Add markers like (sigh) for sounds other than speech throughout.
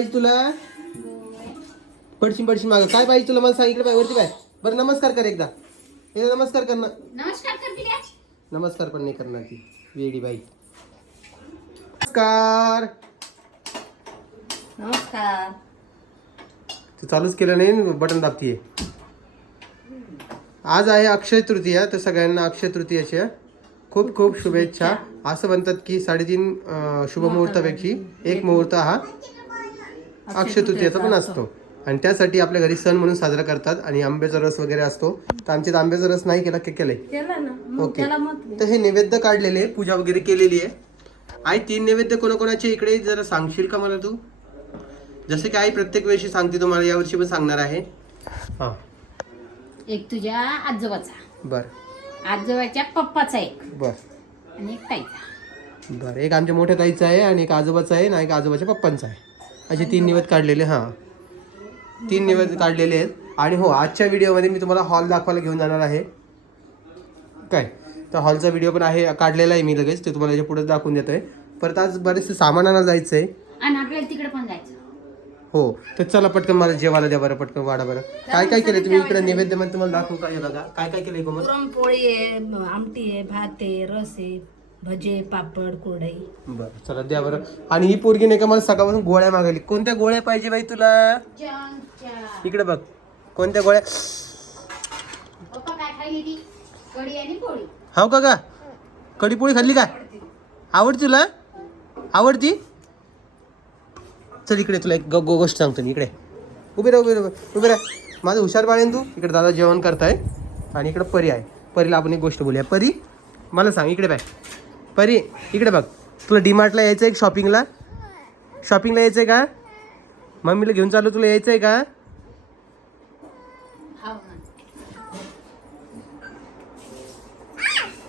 पाहिजे तुला? पडशीन पडशीन माग. काय पाहिजे तुला मला सांगितलं पाहिजे वरती काय बरं नमस्कार कर एकदा. एकदा नमस्कार कर ना. नमस्कार नमस्कार पण नाही करणार ती वेडी बाई. नमस्कार. नमस्कार. तू चालूच केलं नाही बटन दाबतीये. आज आहे अक्षय तृतीया तर सगळ्यांना अक्षय तृतीयाच्या खूप खूप शुभेच्छा. असं म्हणतात की साडेतीन शुभ मुहूर्तापैकी एक मुहूर्त हा. अक्षय तृतीयाचा पण असतो. आणि त्यासाठी आपल्या घरी सण म्हणून साजरा करतात आणि आंब्याचा रस वगैरे असतो. तर आमच्यात आंब्याचा रस नाही केला की केलंय. केला ना. मग ओके. तर हे नैवेद्य काढलेले पूजा वगैरे केलेली आहे. आई तीन नैवेद्य कोणाकोणाचे इकडे जरा सांगशील का मला तू? जसं की आई प्रत्येक वेळी सांगते तुम्हाला यावर्षी पण सांगणार आहे. हा. एक तुझ्या आजोबाचा. बर. आजोबाच्या पप्पाचा एक. बर. आणि एक ताईचा. बर एक आमच्या मोठ्या ताईचा आहे आणि एक आजोबाचा आहे आणि एक आजोबाच्या पप्पांचा आहे. असे तीन निवेद काढलेले हां. तीन निवेद काढलेले आहेत. आणि हो आजच्या व्हिडिओमध्ये मी तुम्हाला हॉल दाखवायला घेऊन जाणार आहे. काय? तर हॉलचा व्हिडिओ पण आहे काढलेला आहे मी लगेच. ते तुम्हाला याच्यापुढे दाखवून देतोय. परत आज बरेचसे सामानाला जायचं आहे आणि आपल्याला तिकडे पण जायचं. हो तर चला पटकन मला जेवायला द्या बरं पटकन वाडा बरं. काय काय केलं तुम्ही इकडे नैवेद्य तुम्हाला दाखवू काय हे बघा. काय काय कोमल पुरणपोळी आहे आमटी आहे भात आहे रस आहे. भजे पापड कुरडई. बरं चला द्या बरं. आणि ही पोरगी नाही का मला सकाळपासून गोळ्या मागायली कोणत्या गोळ्या पाहिजे बाई तुला? इकडे बघ. कोणत्या गोळ्या? पोळी. हाव का का कढीपोळी खाल्ली का आवडती तुला? आवडती? चल इकडे तुला एक ग- गो- गोष्ट सांगतो मी इकडे. उभी राह उभी राह उभी राह. माझं हुशार बाळेन तू? इकडे दादा जेवण करताय. आणि इकडे परी आहे. परीला आपण एक गोष्ट बोलूया. परी मला सांग इकडे बाय परी इकडे बघ. तुला डीमार्टला यायचं आहे शॉपिंगला शॉपिंगला यायचं आहे का? मम्मीला घेऊन चालू तुला यायचं आहे का? हाव ना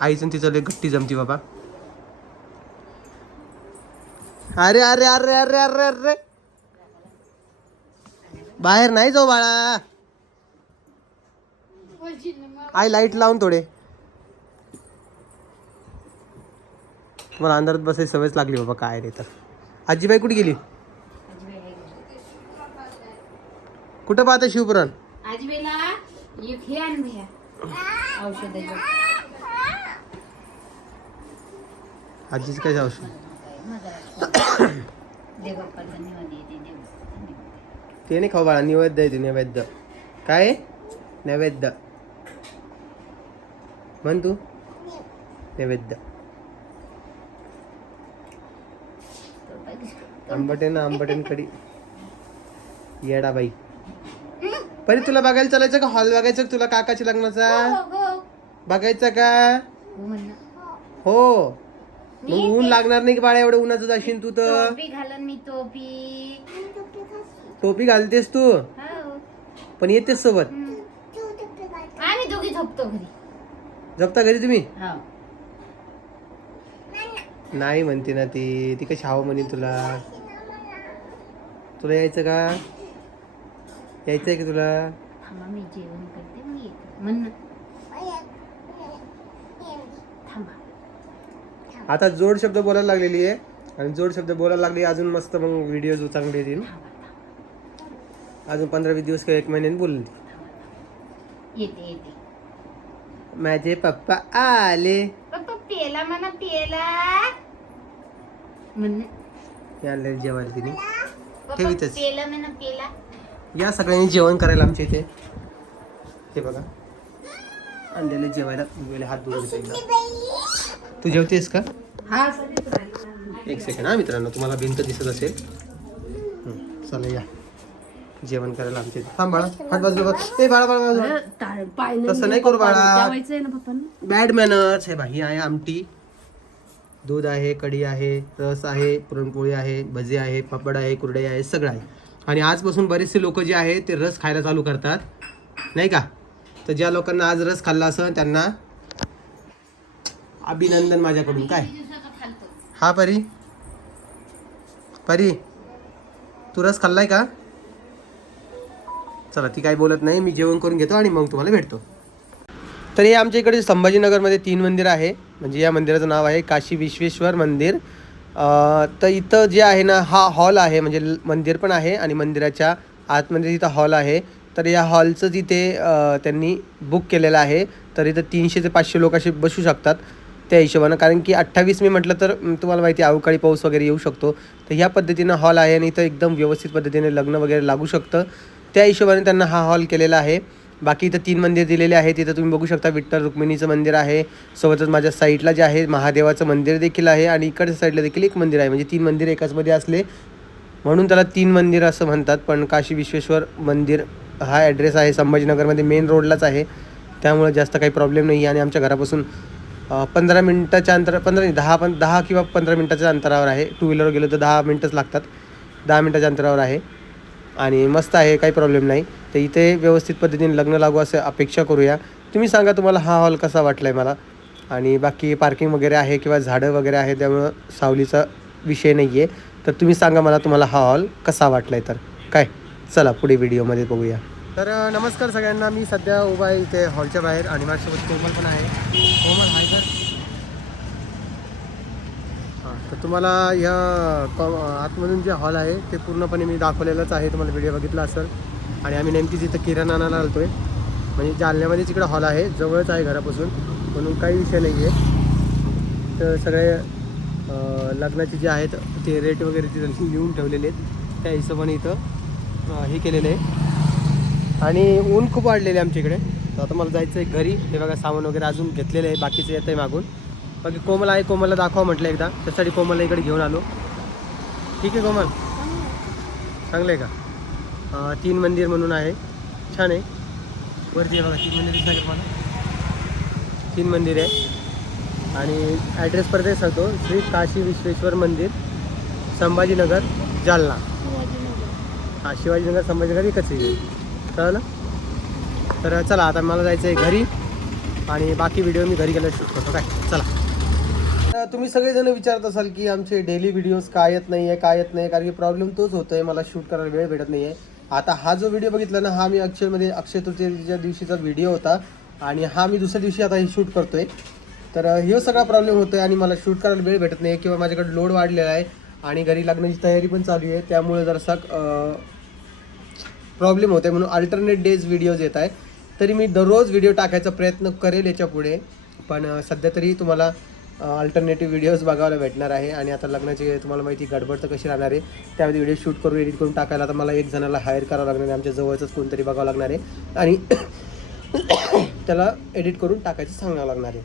आईचं तिचं लय गट्टी जमती बाबा. अरे अरे अरे अरे अरे अरे. बाहेर नाही जाऊ बाळा. आई लाइट लावून थोडे. तुम्हाला अंधारात बसायची सवयच लागली बाबा काय रे तर. आजीबाई कुठे गेली? कुठं पाहता शिवपुराण? आजीचं काय औषध? ते नाही खाऊ बाळा नैवेद्य आहे ते नैवेद्य. काय? नैवेद्य. म्हण तू. नैवेद्य. आंबटे ना आंबटेन कडी येडा बाई. परी तुला बघायला चालायचं का? हॉल बघायचं का तुला काकाच्या लग्नाचा? बघायचा का? हो हो. मग ऊन लागणार नाही की बाळा एवढं उन्हाचं जाशील तू तर? टोपी घालून मी टोपी. टोपी घालतेस तू? हो. पण येतेस सोबत. आम्ही दोघी झोपतो घरी. जपता घरी तुम्ही? हो. नाही म्हणते ना ती. ती कशी हवं म्हणेल तुला. तुला यायचं का? यायचं आहे का तुला? थांबा मी जेवण करते मग येते. म्हणणं थांबा. आता जोड शब्द बोलायला लागलेली आहे. आणि जोड शब्द बोलायला लागली अजून मस्त मग व्हिडिओ जो चांगले येतील. अजून पंधरा वीस दिवस किंवा एक महिन्याने बोलली ती येते येते. माझे पप्पा आले. पप्पा पेला म्हणा पेला जेवायला तिने. ठेवीतच. पेला पेला या सगळ्यांनी जेवण करायला आमच्या इथे. हे बघा. आणलेले जेवायला वेळे हात धुवून घेतो. तू जेवतेस का? हा एक सेकंड हा मित्रांनो तुम्हाला भिंत दिसत असेल. चला या. जेवण करायला आमच्या इथे. थांब बाळा हात बघ. ए बाळा बाळा पाय तसं नाही करू बाळा. बॅड मॅनर्स हे बाई आहे आमटी. दूध आहे कढी आहे रस आहे पुरणपोळी आहे भजी आहे पापड आहे कुरडई आहे सगळं आहे. आणि आजपासून बरेचसे लोक जे आहे ते रस खायला चालू करतात. नाही का? तर ज्या लोकांना आज रस खाल्ला असं त्यांना अभिनंदन माझ्याकडून. काय? हा परी. परी तू रस खाल्लाय का? चला ती काही बोलत नाही. मी जेवण करून घेतो आणि मग तुम्हाला भेटतो. तर हे आमच्या इकडे संभाजीनगरमध्ये तीन मंदिर आहे. म्हणजे या मंदिराचं नाव आहे काशी विश्वेश्वर मंदिर. तर इथं जे आहे ना हा हॉल आहे म्हणजे मंदिर पण आहे आणि मंदिराच्या आतमध्ये तिथं हॉल आहे. तर या हॉलचं तिथे त्यांनी बुक केलेलं आहे तर इथं तीनशे ते पाचशे लोक असे बसू शकतात त्या हिशोबानं. कारण की अठ्ठावीस मे म्हटलं तर तुम्हाला माहिती आहे अवकाळी पाऊस वगैरे येऊ शकतो. तर ह्या पद्धतीनं हॉल आहे आणि इथं एकदम व्यवस्थित पद्धतीने लग्न वगैरे लागू शकतं. त्या हिशोबाने त्यांना हा हॉल केलेला आहे. बाकी इथं तीन मंदिर दिलेले आहेत. तिथं तुम्ही बघू शकता विठ्ठल रुक्मिणीचं मंदिर आहे. सोबतच माझ्या साईडला जे आहे महादेवाचं मंदिर देखील आहे आणि इकडच्या साईडला देखील एक मंदिर आहे. म्हणजे तीन मंदिर एकाचमध्ये असले. म्हणून त्याला तीन मंदिर असं म्हणतात. पण काशी विश्वेश्वर मंदिर हा ॲड्रेस आहे. संभाजीनगरमध्ये मेन रोडलाच आहे. त्यामुळे जास्त काही प्रॉब्लेम नाही आहे आणि आमच्या घरापासून पंधरा मिनटाच्या अंतर पंधरा दहा पण दहा किंवा पंधरा मिनटाच्या अंतरावर आहे. टू व्हीलर गेलो तर दहा मिनटंच लागतात. दहा मिनटाच्या अंतरावर आहे. आणि मस्त आहे काही प्रॉब्लेम नाही. तर इथे व्यवस्थित पद्धतीने लग्न लागू असं अपेक्षा करूया. तुम्ही सांगा तुम्हाला हा हॉल कसा वाटला आहे मला? आणि बाकी पार्किंग वगैरे आहे किंवा झाडं वगैरे आहे त्यामुळं सावलीचा विषय नाही आहे तर तुम्ही सांगा मला तुम्हाला हा हॉल कसा वाटला आहे तर. काय? चला पुढे व्हिडिओमध्ये बघूया. तर नमस्कार सगळ्यांना. मी सध्या उभा आहे इथे हॉलच्या बाहेर आणि माझ्यासोबत कोमल पण आहे. कोमल हाय सर तर तुम्हाला ह्या कॉ आतमधून जे हॉल आहे ते पूर्णपणे मी दाखवलेलंच आहे. तुम्हाला व्हिडिओ बघितला असेल. आणि आम्ही नेमकीच इथं किराणा आणायला आलतो आहे म्हणजे जालन्यामध्येच इकडं हॉल आहे जवळच आहे घरापासून म्हणून काही विषय नाही आहे तर सगळे लग्नाचे जे आहेत ते रेट वगैरे तिथं लिहून ठेवलेले आहेत. त्या हिशोबाने इथं हे केलेलं आहे. आणि ऊन खूप वाढलेलं आहे आमच्या इकडे. तर आता मला जायचं आहे घरी. हे बघा सामान वगैरे अजून घेतलेलं आहे. बाकीचं येतं आहे मागून. बाकी कोमल आहे कोमलला दाखवा म्हटलं एकदा. त्यासाठी कोमलला इकडे घेऊन आलो. ठीक आहे कोमल? चांगलं आहे का तीन मंदिर म्हणून आहे. छान आहे. वरती आहे बघा तीन मंदिर दिसणार तुम्हाला. तीन मंदिर आहे. आणि ॲड्रेस परत सांगतो. श्री काशी विश्वेश्वर मंदिर संभाजीनगर जालना. हां शिवाजीनगर संभाजीनगर एकच आहे. कळलं? तर चला आता मला जायचं आहे घरी. आणि बाकी व्हिडिओ मी घरी गेल्यावर शूट करतो. काय? चला. तुम्ही सगळेजण विचारत असाल की आमचे डेली व्हिडिओज काय येत नाही आहे काय येत नाही कारण की प्रॉब्लेम तोच होतोय मला शूट करायला वेळ भेटत नाही आहे आता हा जो व्हिडिओ बघितला ना हा मी अक्षयमध्ये अक्षय तृतीयेच्या दिवशीचा व्हिडिओ होता. आणि हा मी दुसऱ्या दिवशी आता हे शूट करतोय. तर हे सगळा प्रॉब्लेम होतोय आणि मला शूट करायला वेळ भेटत नाही किंवा माझ्याकडे लोड वाढलेला आहे आणि घरी लग्नाची तयारी पण चालू आहे. त्यामुळे जरासा प्रॉब्लेम होते म्हणून अल्टरनेट डेज व्हिडिओज येत आहे तरी मी दररोज व्हिडिओ टाकायचा प्रयत्न करेल याच्यापुढे. पण सध्या तरी तुम्हाला अल्टरनेटिव्ह व्हिडिओज बघायला भेटणार आहे. आणि आता लग्नाची तुम्हाला माहिती गडबड तर कशी राहणार आहे? त्यामध्ये व्हिडिओ शूट करून एडिट करून टाकायला आता मला एक जणाला हायर करावं लागणार आहे. आमच्या जवळचंच कोणतरी बघावं लागणार आहे. आणि (coughs) त्याला एडिट करून टाकायचं सांगावं लागणार आहे.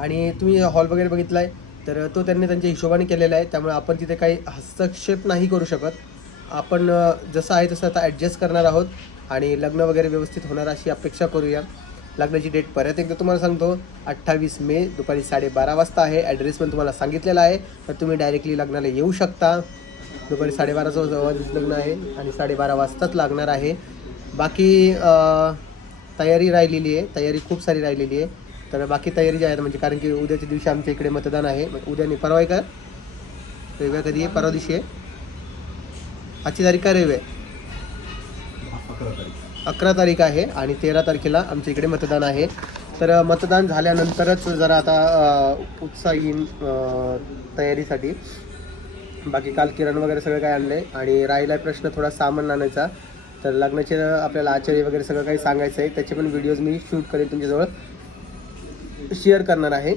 आणि तुम्ही हॉल वगैरे बघितला आहे तर तो त्यांनी त्यांच्या हिशोबाने केलेला आहे. त्यामुळे आपण तिथे काही हस्तक्षेप नाही करू शकत. आपण जसं आहे तसं आता ॲडजस्ट करणार आहोत. आणि लग्न वगैरे व्यवस्थित होणार अशी अपेक्षा करूया. लग्नाची डेट परत एकदा तुम्हाला सांगतो अठ्ठावीस मे दुपारी साडेबारा वाजता आहे. ॲड्रेस पण तुम्हाला सांगितलेला आहे. तर तुम्ही डायरेक्टली लग्नाला येऊ शकता. दुपारी साडेबाराचं जवळ लग्न आहे आणि साडेबारा वाजताच लागणार आहे. बाकी तयारी राहिलेली आहे. तयारी खूप सारी राहिलेली आहे. तर बाकी तयारी जी आहे म्हणजे कारण की उद्याच्या दिवशी आमच्या इकडे मतदान आहे. मग परवा आहे का रविवार कधी आहे? परवा दिवशी आहे. आजची तारीख काय रविवार अकरा तारीख आहे आणि तेरा तारखेला आमच्या इकडे मतदान आहे. तर मतदान झाल्यानंतरच जरा आता उत्साही उत्साह येईन तयारीसाठी. बाकी काल किरण वगैरे सगळं काय आणलं आहे आणि राहिला प्रश्न थोडा सामान आणायचा. तर लग्नाचे आपल्याला आचार्य वगैरे सगळं काही सांगायचं आहे त्याचे पण व्हिडिओज मी शूट करेन तुमच्याजवळ. शेअर करणार आहे.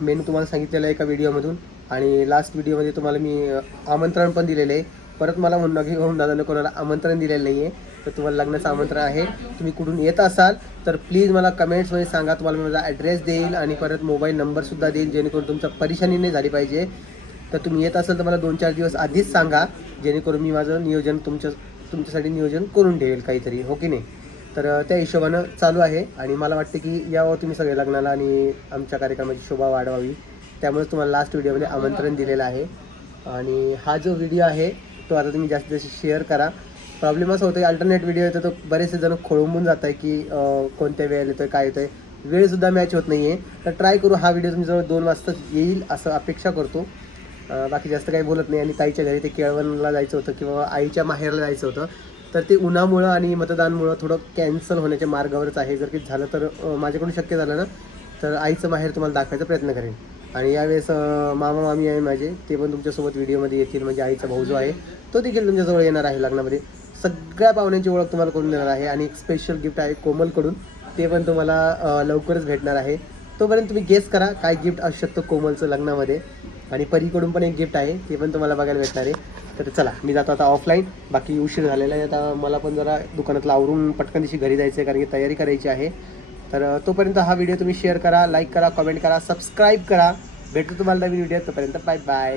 मेनू तुम्हाला सांगितलेलं आहे एका व्हिडिओमधून आणि लास्ट व्हिडिओमध्ये तुम्हाला मी आमंत्रण पण दिलेलं आहे. परत मला म्हणणं की होऊन दादाने कोणाला आमंत्रण दिलेलं नाही आहे तर तुम्हाला लग्नाचं आमंत्रण आहे. तुम्ही कुठून येत असाल तर प्लीज मला कमेंट्समध्ये सांगा. तुम्हाला माझा ॲड्रेस देईल आणि परत मोबाईल नंबरसुद्धा देईल जेणेकरून तुमचं परेशानी नाही झाली पाहिजे. तर तुम्ही येत असाल तर मला दोन चार दिवस आधीच सांगा जेणेकरून मी माझं नियोजन तुमच्या तुमच्यासाठी नियोजन करून ठेवेल काहीतरी हो की नाही? तर त्या हिशोबानं चालू आहे आणि मला वाटतं की यावं तुम्ही सगळे लग्नाला आणि आमच्या कार्यक्रमाची शोभा वाढवावी. त्यामुळेच तुम्हाला लास्ट व्हिडिओमध्ये आमंत्रण दिलेलं आहे. आणि हा जो व्हिडिओ आहे तो आता तुम्ही जास्तीत जास्त शेअर करा. प्रॉब्लेम असं होतं की अल्टरनेट व्हिडिओ येतो तो बरेचसे जण खोळंबून जात आहे की कोणत्या वेळेला येतोय काय येतोय. वेळसुद्धा मॅच होत नाही आहे तर ट्राय करू हा व्हिडिओ तुमच्याजवळ दोन वाजता येईल असं अपेक्षा करतो. बाकी जास्त काही बोलत नाही. आणि ताईच्या घरी ते केळवणला जायचं होतं किंवा आईच्या माहेरला जायचं होतं. तर ते उन्हामुळं आणि मतदानमुळं थोडं कॅन्सल होण्याच्या मार्गावरच आहे. जर की झालं तर माझ्याकडून शक्य झालं ना तर आईचं माहेर तुम्हाला दाखवायचा प्रयत्न करेन. आणि यावेळेस मामा मामी आहे माझे. ते पण तुमच्यासोबत व्हिडिओमध्ये येतील. म्हणजे आईचा भाऊ जो आहे. तो देखील तुमच्याजवळ येणार आहे लग्नामध्ये. सगळ्या पाहुण्यांची ओळख तुम्हाला करून देणार आहे आणि एक स्पेशल गिफ्ट आहे कोमलकडून. ते पण तुम्हाला लवकरच भेटणार आहे. तोपर्यंत तुम्ही गेस करा काय गिफ्ट असू शकतं कोमलचं लग्नामध्ये. आणि परीकडून पण एक गिफ्ट आहे ते पण तुम्हाला बघायला भेटणार आहे. तर चला मी जातो आता ऑफलाईन बाकी उशीर झालेला आहे आता मला पण जरा दुकानातलं आवरून पटकन दिवशी घरी जायचं आहे कारण की तयारी करायची आहे. तर तोपर्यंत हा व्हिडिओ तुम्ही शेअर करा लाईक करा कमेंट करा सबस्क्राईब करा. भेटू तुम्हाला नवीन व्हिडिओ तोपर्यंत बाय बाय